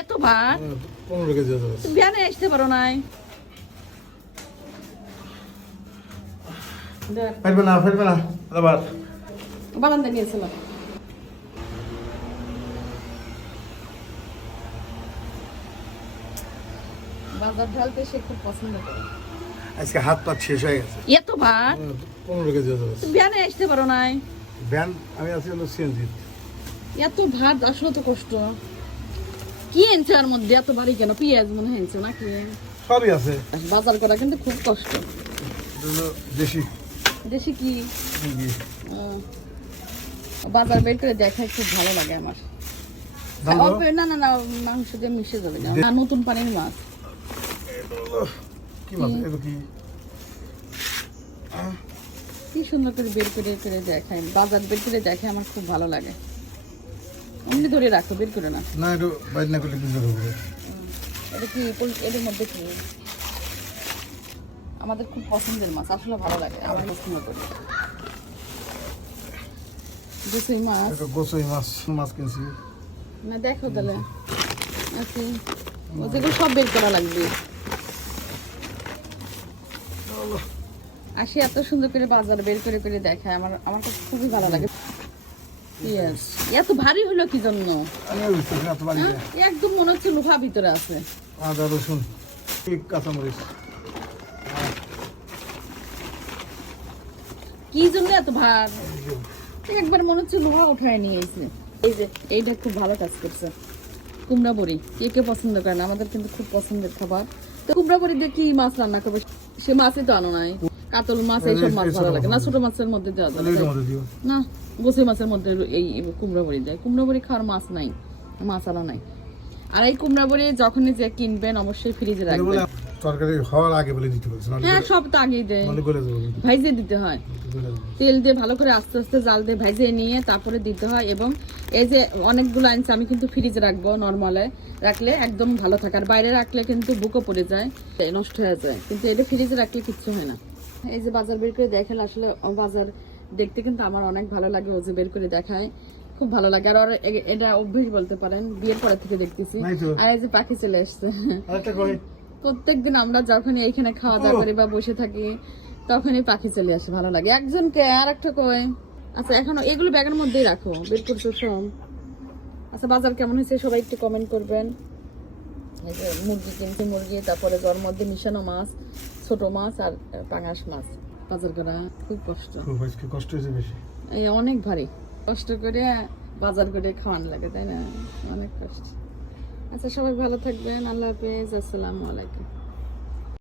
এত ভাত 15 কেজি আছে। বিয়ানে আসতে পারো নাই? ফেলবে না আবার বারান্দা নিয়েছিলাম। বাজার ঢালতে সে খুব পছন্দ করে। আজকে হাত পা শেষ হয়ে গেছে। এত ভাত 15 কেজি আছে। বিয়ানে আসতে পারো নাই? ভ্যান আমি আছি হলো সিএনজি। এত ভাত আসলে তো কষ্ট। কি এনেছো এর মধ্যে এত ভারী কেন? পেঁয়াজ মনে হয়েছে নাকি? সবই আছে। বাজার করা কিন্তু খুব কষ্ট। দেশি দেশি কি? মুরগি। বাজার বের করে দেখায় খুব ভালো লাগে আমার। ভালো? না না না, মাংস দিয়ে মিশে যাবে না। নতুন পানির মাছ। কি মাছ? এটা কি? কি সুন্দর করে বের করে করে দেখায়, বাজার বের করে দেখায়, আমার খুব ভালো লাগে। অমনি ধরে রাখো, বের করে না। না একটু বাইরে না করলে বুঝতে পারবো। এটা কি এর মধ্যে কি? আমাদের খুব পছন্দের মাছ, আসলে ভালো লাগে, আমরা পছন্দ করি। গোসই মাছ এটা গোসই মাছ কিনছি। না দেখো তাহলে আছে, ওদেরকে সব বের করা লাগবে। আসি এত সুন্দর করে বাজার বের করে করে দেখায়, আমার কাছে খুবই ভালো লাগে। পেঁয়াজ এত ভারী হলো কি জন্য? একদম মনে হচ্ছে লোহা ভিতরে আছে। আদা রসুন কাঁচামরিচ। কি জন্য এত ভার? একবার মনে হচ্ছে লোহা উঠায় নিয়ে এসে। এই যে এইটা খুব ভালো কাজ করছে। কুমড়া বড়ি কে কে পছন্দ করে না? আমাদের কিন্তু খুব পছন্দের খাবার। তো কুমড়া বড়ি দিয়ে কি মাছ রান্না করবে? সে মাছই তো আনো নাই। কাতল মাছ এইসব মাছ ভালো লাগে না? ছোট মাছের মধ্যে দেওয়া যাবে না? গোসই মাছের মধ্যে এই কুমড়া বড়ি দেয়। কুমড়া বড়ি খাওয়ার মাছ নাই, মাছ আনা নাই। আর এই কুমড়া বড়ি যখনই যে কিনবেন অবশ্যই ফ্রিজে রাখবেন। তরকারি হওয়ার আগে বলে দিতে বলছেন। হ্যাঁ, সব তো আগেই দেয়, ভাইজে দিতে হয়। তেল দিয়ে ভালো করে আস্তে আস্তে জাল দিয়ে ভাইজে নিয়ে তারপরে দিতে হয়। এবং এই যে অনেকগুলো আনছে, আমি কিন্তু ফ্রিজে রাখবো। নর্মালে রাখলে একদম ভালো থাকে, আর বাইরে রাখলে কিন্তু বুকও পড়ে যায়, নষ্ট হয়ে যায়। কিন্তু এটা ফ্রিজে রাখলে কিচ্ছু হয় না। এই যে বাজার বের করে দেখালে আসলে বাজার দেখতে কিন্তু আমার অনেক ভালো লাগে। ও যে বের করে দেখায় খুব ভালো লাগে। আর এটা অভ্যেস বলতে পারেন, বিয়ের পর থেকে দেখতেছি। আর এই যে পাখি চলে আসছে। প্রত্যেকদিন আমরা যখন এইখানে খাওয়া দাওয়া করি বা বসে থাকি তখনই পাখি চলে আসে, ভালো লাগে। একজনকে আর একটা কয়। আচ্ছা, এখন এগুলো ব্যাগের মধ্যেই রাখো, বের করছো সব। আচ্ছা, বাজার কেমন হয়েছে সবাই একটু কমেন্ট করবেন। এই যে মুরগি কিনছি, মুরগি, তারপরে যার মধ্যে মিশানো মাছ, ছোট মাছ আর পাঙাশ মাছ। বাজার করা খুব কষ্ট, কষ্ট হয়েছে বেশি। এই অনেক ভারী কষ্ট করে বাজার করে খাওয়ানো লাগে, তাই না? অনেক কষ্ট। আচ্ছা, সবাই ভালো থাকবেন। আল্লাহ হাফেজ, আসসালামু আলাইকুম।